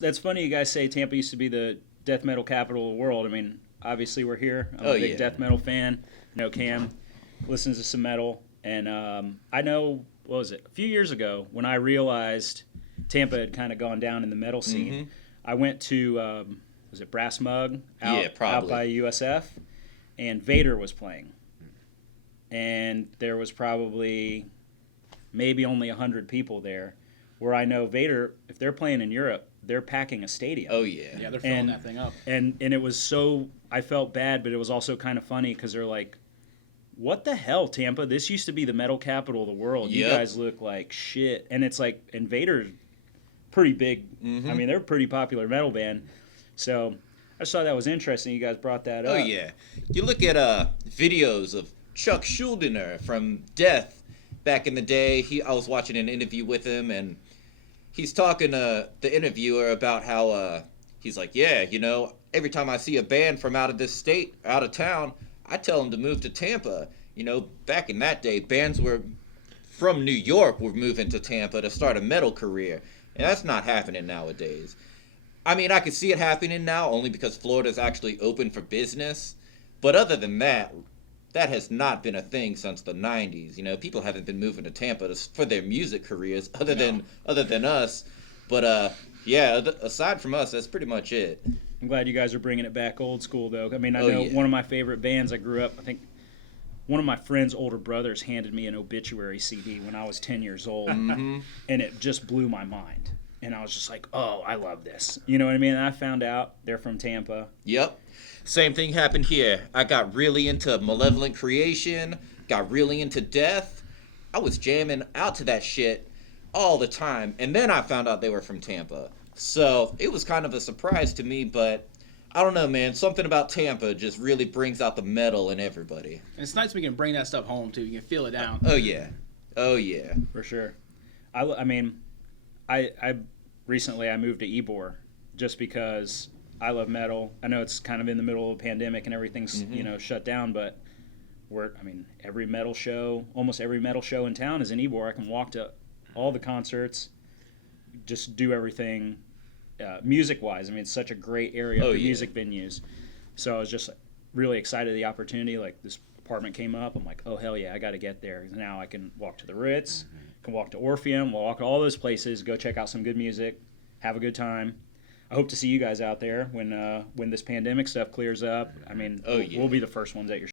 That's funny you guys say Tampa used to be the death metal capital of the world. I mean, obviously we're here. I'm Oh a big yeah. death metal fan. I know Cam listens to some metal, and I know what was it a few years ago when I realized Tampa had kind of gone down in the metal scene. Mm-hmm. I went to was it Brass Mug Yeah, out probably. by USF, and Vader was playing, and there was probably maybe only 100 people there. Where I know Vader, if they're playing in Europe, they're packing a stadium. Oh yeah. Yeah, they're filling that thing up. And it was so I felt bad, but it was also kind of funny because they're like, "What the hell, Tampa? This used to be the metal capital of the world. You Yep. guys look like shit." And it's like, and Vader's pretty big. Mm-hmm. I mean, they're a pretty popular metal band. So I just thought that was interesting. You guys brought that Oh up. yeah. You look at videos of Chuck Schuldiner from Death back in the day. I was watching an interview with him, and he's talking to the interviewer about how he's like, yeah, every time I see a band from out of this state, out of town, I tell them to move to Tampa. Back in that day, bands were from New York were moving to Tampa to start a metal career, and that's not happening nowadays. I mean, I can see it happening now only because Florida's actually open for business. But other than that, that has not been a thing since the '90s. People haven't been moving to Tampa for their music careers, other than us. But yeah, aside from us, that's pretty much it. I'm glad you guys are bringing it back old school, though. I mean, I Oh, know yeah. one of my favorite bands. I grew up. I think one of my friend's older brothers handed me an Obituary CD when I was 10 years old, Mm-hmm. and it just blew my mind. And I was just like, "Oh, I love this." You know what I mean? And I found out they're from Tampa. Yep. Same thing happened here. I got really into Malevolent Creation, got really into Death. I was jamming out to that shit all the time. And then I found out they were from Tampa. So it was kind of a surprise to me, but I don't know, man. Something about Tampa just really brings out the metal in everybody. And it's nice we can bring that stuff home too. You can feel it down. Oh, yeah. Oh, yeah. For sure. I mean, I recently I moved to Ybor just because I love metal. I know it's kind of in the middle of a pandemic and everything's shut down, but every metal show, almost every metal show in town is in Ybor. I can walk to all the concerts, just do everything music wise. I mean, it's such a great area Oh, for yeah. music venues. So I was just really excited the opportunity. Like this apartment came up, I'm like, oh hell yeah, I got to get there. Now I can walk to the Ritz, can walk to Orpheum, walk to all those places, go check out some good music, have a good time. I hope to see you guys out there when this pandemic stuff clears up. I mean, Oh, yeah. we'll be the first ones at your